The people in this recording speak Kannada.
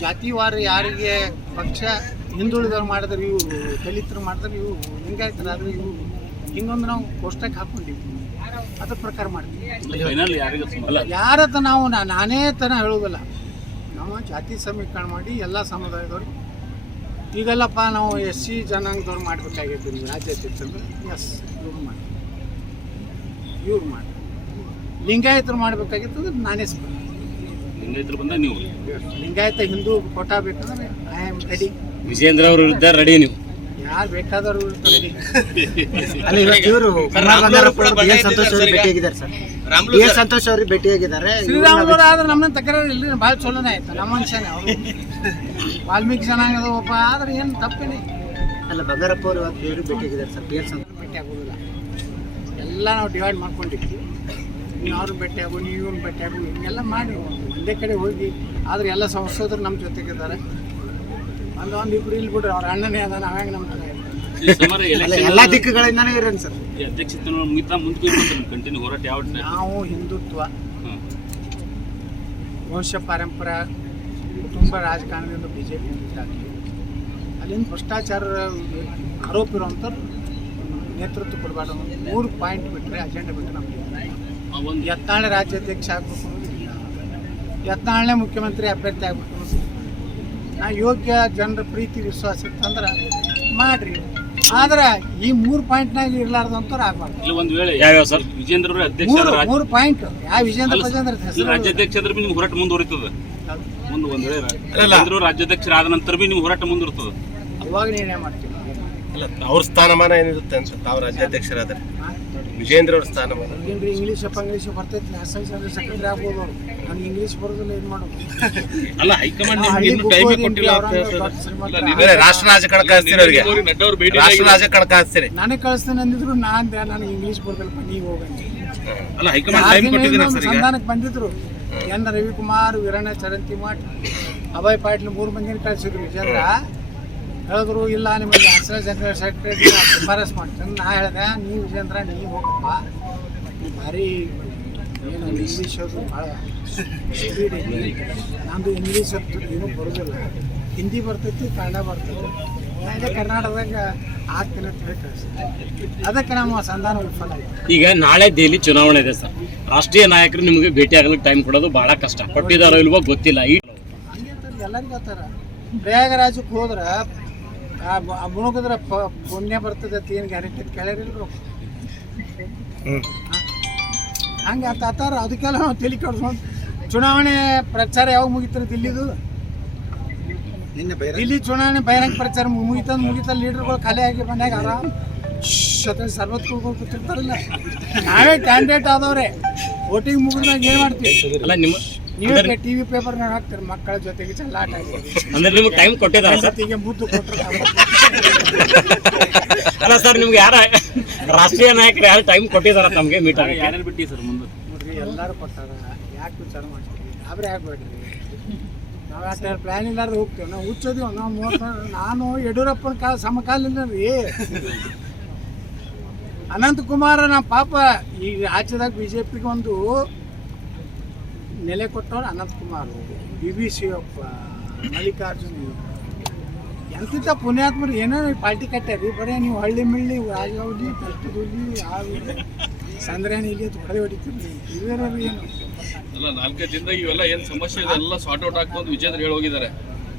ಜಾತಿವಾರ ಯಾರಿಗೆ ಪಕ್ಷ ಹಿಂದುಳಿದವ್ರು ಮಾಡಿದ್ರೆ ಇವು ದಲಿತರು ಮಾಡಿದ್ರೆ ಇವು ಹಿಂಗಾಯ್ತಾರೆ ಆದರೆ ಇವು ಹಿಂಗೊಂದು ನಾವು ಕೋಷ್ಟಕ್ಕೆ ಹಾಕೊಂಡಿವಿ ಅದ್ರ ಪ್ರಕಾರ ಮಾಡ್ತೀವಿ. ಯಾರತ್ತ ನಾವು ನಾ- ನಾನೇ ತನ ಹೇಳೋದಿಲ್ಲ. ನಾವು ಜಾತಿ ಸಮೀಕರಣ ಮಾಡಿ ಎಲ್ಲ ಸಮುದಾಯದವ್ರು ಈಗಲ್ಲಪ್ಪ ನಾವು ಎಸ್ ಸಿ ಜನಾಂಗದವ್ರು ಮಾಡಬೇಕಾಗಿತ್ತು ನೀವು ರಾಜ್ಯಾಧ್ಯಕ್ಷರು ಎಸ್ ಇವ್ರು ಮಾಡಿ ಇವ್ರು ಮಾಡಿ ಲಿಂಗಾಯತರು ಮಾಡಬೇಕಾಗಿತ್ತು ಅಂದ್ರೆ ನಾನೇ ಸ್ಪರ್ಧೆ. ಲಿಂಗಾಯತರು ಬಂದ ನೀವು. ಲಿಂಗಾಯತ ಹಿಂದೂ ಕೋಟಾ ಬೇಕಂದ್ರೆ ಐ ಆಮ್ ರೆಡಿ ವಿಜೇಂದ್ರ ಅವ್ರ ವಿರುದ್ಧ ರೆಡಿ ನೀವು. ಯಾರು ಬೇಕಾದವರು ರೆಡಿ ಅಲ್ಲ ಇವತ್ತು ಇವರು ಸಂತೋಷ್ ಅವ್ರಿಗೆ ಭೇಟಿಯಾಗಿದ್ದಾರೆ ಸರ್. ಬಿ ಎಸ್ ಸಂತೋಷ್ ಅವ್ರಿಗೆ ಭೇಟಿಯಾಗಿದ್ದಾರೆ. ಶ್ರೀರಾಮುಲು ಆದ್ರೆ ನಮ್ಮನ್ನ ತಕರಾರು ಇಲ್ಲ ಭಾಳ ಚಲೋನೇ ಆಯ್ತು. ನಮ್ಮ ಮನುಷ್ಯನೇ ಅವರು. ವಾಲ್ಮೀಕಿ ಜನಾಂಗದ ಒಬ್ಬ ಆದ್ರೆ ಏನು ತಪ್ಪೇನೆ. ಅಲ್ಲ ಬಂಗಾರಪ್ಪ ಅವರು ಇವತ್ತು ಇವ್ರಿಗೆ ಭೇಟಿಯಾಗಿದ್ದಾರೆ ಸರ್. ಬಿ ಎಸ್ ಸಂತೋಷ್ ಭೇಟಿ ಆಗೋದಿಲ್ಲ. ಎಲ್ಲ ನಾವು ಡಿವೈಡ್ ಮಾಡ್ಕೊಂಡಿರ್ತೀವಿ ಅವ್ರನ್ನ ಭೇಟಿ ಆಗು ನೀವು ಭೇಟಿ ಆಗು ಹಿಂಗೆಲ್ಲ ಮಾಡಿ ಒಂದೇ ಕಡೆ ಹೋಗಿ ಆದ್ರೆ ಎಲ್ಲ ಸಂಸದರು ನಮ್ಮ ಜೊತೆಗಿದ್ದಾರೆ. ಅಂದ್ರೆ ಒಂದು ಇಬ್ರು ಇಲ್ಲಿ ಬಿಡ್ರಿ ಅವ್ರ ಅಣ್ಣನೇ ಅದ ಹಾಗೆ ನಮ್ಮ ಕಡೆ ಎಲ್ಲ ಎಲ್ಲಾ ದಿಕ್ಕುಗಳಿಂದಾನೇ ಇರೋಣ ಸರ್. ಕಂಟಿನ್ಯೂ ಹೋರಾಟ ಯಾವ ನಾವು ಹಿಂದುತ್ವ. ವಂಶ ಪರಂಪರೆ ಕುಟುಂಬ ರಾಜಕಾರಣದಿಂದ ಬಿ ಜೆ ಪಿ ಅಲ್ಲಿಂದ ಭ್ರಷ್ಟಾಚಾರ ಆರೋಪ ಇರುವಂಥವ್ರು ನೇತೃತ್ವ ಕೊಡಬಾರ್ದು ಮೂರು ಪಾಯಿಂಟ್ ಬಿಟ್ಟರೆ ಅಜೆಂಡಾ ಬಿಟ್ಟರೆ ನಮಗೆ ಒಂದು ಯತ್ನಾಳೆ ರಾಜ್ಯಾಧ್ಯಕ್ಷ ಆಗ್ಬೇಕು ಯತ್ನಾಳನೇ ಮುಖ್ಯಮಂತ್ರಿ ಅಭ್ಯರ್ಥಿ ಆಗ್ಬೇಕು ನಾ ಯೋಗ್ಯ ಜನರ ಪ್ರೀತಿ ವಿಶ್ವಾಸ ಇತ್ತಂದ್ರೆ ಮಾಡ್ರಿ. ಆದ್ರೆ ಈ ಮೂರು ಪಾಯಿಂಟ್ನಾಗ ಇರ್ಲಾರ್ದಂಥವ್ರು ಆಗ್ಬಾರ್ದು. ಇಲ್ಲಿ ಒಂದು ವೇಳೆ ಯಾವ್ಯಾವ ಸರ್? ವಿಜೇಂದ್ರ ಅವರು ಅಧ್ಯಕ್ಷ ಮೂರು ರಾಜ್ಯ- ಮೂರು ಪಾಯಿಂಟ್ ಯಾವ ವಿಜೇಂದ್ರ ಪ್ರಜೇಂದ್ರ ಇಲ್ಲ, ಹೆಸರು? ರಾಜ್ಯಾಧ್ಯಕ್ಷ ಅಂದ್ರೆ ಬಿ ನಿಮ್ಗೆ ಹೋರಾಟ ಮುಂದುವರಿತದ. ಮುಂದೆ ಒಂದ್ ವೇಳೆ ವಿಜೇಂದ್ರ ರಾಜ್ಯಾಧ್ಯಕ್ಷರಾದ ನಂತರ ಬಿ ನಿಮ್ಗೆ ಹೋರಾಟ ಮುಂದುವರಿತದ ಅವಾಗ ನಿರ್ಣಯ ಮಾಡ್ತೀವಿ ಅಲ್ಲ ಅವ್ರ ಸ್ಥಾನಮಾನ ಏನಿರುತ್ತೆ ಅನ್ಸುತ್ತೆ? ಅವ್ರ ರಾಜ್ಯಾಧ್ಯಕ್ಷರಾದ್ರೆ ವಿಜೇಂದ್ರ ಅವ್ರ ಸ್ಥಾನಮಾನ. ಏನ್ರಿ ಇಂಗ್ಲೀಷ್ ಇಂಗ್ಲೀಷ್ ಬರ್ತೈತಿ. ಅಸೈನ್ಸ್ ಅಂದ್ರೆ ಸೆಕೆಂಡ್ರಿ ಆಗ್ಬೋದು ಅವ್ರು ನನಗೆ ಇಂಗ್ಲೀಷ್ ಬರೋದಿಲ್ಲ ಏನು ಮಾಡೋದು? ಅಲ್ಲ ಹೈಕಮಾಂಡ್ ನಿಮ್ಗೆ book ಓದಿನ್ರಿ, ಅವ್ರಂಗೆ ದೊಡ್ಡ ಶ್ರೀಮಂತರ. ಬೇರೆ ರಾಷ್ಟ್ರ ರಾಜಕಾರಣ ಕಳಿಸ್ತೀರಿ ಅವ್ರಿಗೆ. ರಾಷ್ಟ್ರ ರಾಜಕಾರಣ ಕಳಿಸ್ತೀರಿ ನನಗೆ ಕಳಿಸ್ತೇನೆ ಅಂದಿದ್ರು ನಾನ್ ನನಗೆ ಇಂಗ್ಲಿಷ್ ಬರೋದಿಲ್ಲಪ್ಪ ನೀವು ಹೋಗಂడి ಅಲ್ಲ ಹೈಕಮಾಂಡ್ ಟೈಮ್ ಕೊಟ್ಟಿದ್ದೀರಾ ಸರ್ ಈಗ? ಸಂಧಾನಕ್ಕೆ ಬಂದಿದ್ರು? ಎನ್ ರವಿಕುಮಾರ್ ವೀರಣ್ಣ ಚರಂತಿ ಮಾಟ್ ಅಭಯ್ ಪಾಟೀಲ್ ಮೂರು ಮಂದಿನ ಕಳಿಸಿದ್ರು. ವಿಜೇಂದ್ರ ಹೇಳಿದ್ರು ಇಲ್ಲ ನಿಮಗೆ ಅಸಲ ಜನರಲ್ ಸೆಕ್ರೆಟರಿ ಶಿಫಾರಸ್ ಮಾಡ್ತೀನಿ ನಾ ಹೇಳಿದೆ ನೀವು ವಿಜೇಂದ್ರ ನೀವು ಹೋಗಪ್ಪ. ಭಾರಿ ಏನು ಇಂಗ್ಲೀಷ್ ಅದು ಭಾಳ ಸ್ಪೀಡ್ ಐತಿ. ನಮ್ಮದು ಇಂಗ್ಲೀಷ್ ಅಂತೂ ಏನೂ ಬರೋದಿಲ್ಲ. ಹಿಂದಿ ಬರ್ತೈತಿ ಕನ್ನಡ ಬರ್ತೈತಿ. ಅದೇ ಕರ್ನಾಟಕದಾಗ ಆಗ್ತೀನಿ ಅಂತ ಹೇಳಿ ಅದಕ್ಕೆ ನಮ್ಮ ಸಂಧಾನ ವಿಫಲ ಈಗ ನಾಳೆ ದೆಹಲಿ ಚುನಾವಣೆ ಇದೆ ಸರ್. ರಾಷ್ಟ್ರೀಯ ನಾಯಕರು ನಿಮಗೆ ಭೇಟಿ ಆಗಲಿಕ್ಕೆ ಟೈಮ್ ಕೊಡೋದು ಬಹಳ ಕಷ್ಟ. ಕೊಟ್ಟಿದಾರೋ ಇಲ್ವೋ ಗೊತ್ತಿಲ್ಲ. ಈ ಎಲ್ಲರಿಗೂ ಅಂತಾರ ಪ್ರಯಾಗರಾಜಕ್ಕೆ ಹೋದ್ರ ಮುಳುಗಿದ್ರ ಪುಣ್ಯ ಬರ್ತದೆ ಅಂತ ಏನು ಗ್ಯಾರಂಟಿ ಕೇಳಿರಿಲ್ರು. ಹಂಗೆ ಅಂತ ಆತಾರ. ಅದಕ್ಕೆಲ್ಲ ನಾವು ತಲೆ ಕೆಡ್ಸ್ಕೊಂಡು ಚುನಾವಣೆ ಪ್ರಚಾರ ಯಾವಾಗ ಮುಗಿತಾರೆ ದಿಲ್ಲಿದು? ಇಲ್ಲಿ ಚುನಾವಣೆ ಬಹಿರಂಗ ಪ್ರಚಾರ ಮುಗಿತಂದು ಮುಗಿತ ಲೀಡರ್ಗಳು ಖಾಲಿ ಆಗಿ ಬಂದಾಗ ಆರಾಮ್. ಕುಡ್ಕೊಂಡು ಕೂತಿರ್ತಾರಲ್ಲ. ನಾವೇ ಕ್ಯಾಂಡಿಡೇಟ್ ಆದವ್ರೆ. ವೋಟಿಂಗ್ ಮುಗಿದಾಗ ಏನು ಮಾಡ್ತೀವಿ? ಅಲ್ಲ ನಿಮ್ಮ ನೀವೇ ಟಿವಿ ಪೇಪರ್ನಾಗ ಹಾಕ್ತೀರಿ ಮಕ್ಕಳ ಜೊತೆಗೆ ಚೆಲ್ಲಾಟ ಅಂದ್ರೆ ನಿಮ್ಗೆ ಟೈಮ್ ಕೊಟ್ಟಿದ್ದಾರೆ ಸರ್? ಹೆಂಡತಿಗೆ ಮುದ್ದು ಕೊಟ್ಟರು ಅಲ್ಲ ಸರ್ ನಿಮ್ಗೆ ಯಾರ ರಾಷ್ಟ್ರೀಯ ನಾಯಕರು ಯಾರು ಟೈಮ್ ಕೊಟ್ಟಿದ್ದಾರೆ ನಮಗೆ ಮೀಟ್ ಆಗಿ ಯಾರ್ಯಾರು ಬಿಟ್ಟಿ ಸರ್ ಮುಂದೆ? ನೋಡ್ರಿ ಎಲ್ಲರೂ ಕೊಟ್ಟಾರ. ಯಾಕೆ ವಿಚಾರ ಮಾಡ್ತೀವಿ ಗಾಬರಿ ಆಗ್ಬೇಡ್ರಿ ನಾವು ಯಾಕೆ ಪ್ಲಾನ್ ಇಲ್ಲಾರ್ದು ಹೋಗ್ತೇವೆ. ನಾವು ಹುಚ್ಚೋದಿವ್ ನಾವು ಮೂವತ್ತು ನಾನು ಯಡಿಯೂರಪ್ಪನ ಕಾಲ ಸಮಕಾಲೀನ ರೀ ಅನಂತಕುಮಾರ ನಮ್ಮ ಪಾಪ ಈ ರಾಜ್ಯದಾಗ ಬಿ ಜೆ ಪಿಗೆ ಒಂದು ನೆಲೆ ಕೊಟ್ಟವ್ರು ಅನಂತಕುಮಾರ್ ಬಿ ಬಿ ಶಿವಪ್ಪ ಮಲ್ಲಿಕಾರ್ಜುನ್ ಎಂತಿದ್ದ ಪುಣ್ಯಾತ್ಮರು ಏನೋ ಪಾರ್ಟಿ ಕಟ್ಟ್ಯಾರಿ. ಬರೀ ನೀವು ಹಳ್ಳಿ ಮಿಳ್ಳಿ ರಾಜೌಲಿ ಕಷ್ಟದಲ್ಲಿ ಆವಿದೆ ಸಂದ್ರೇನಿ ಇಲ್ಲಿ ಹೊಡೆ ಹೊಡಿತೀರಿ? ಇವೇರ ಏನು ಅಲ್ಲ, ನಾಲ್ಕೈದು ದಿನದಾಗ ಇವೆಲ್ಲ ಏನು ಸಮಸ್ಯೆ ಇದೆ, ಎಲ್ಲ ಸಾರ್ಟ್ ಔಟ್ ಆಗ್ತದೆ ವಿಜೇಂದ್ರ ಹೇಳಿ ಹೋಗಿದ್ದಾರೆ.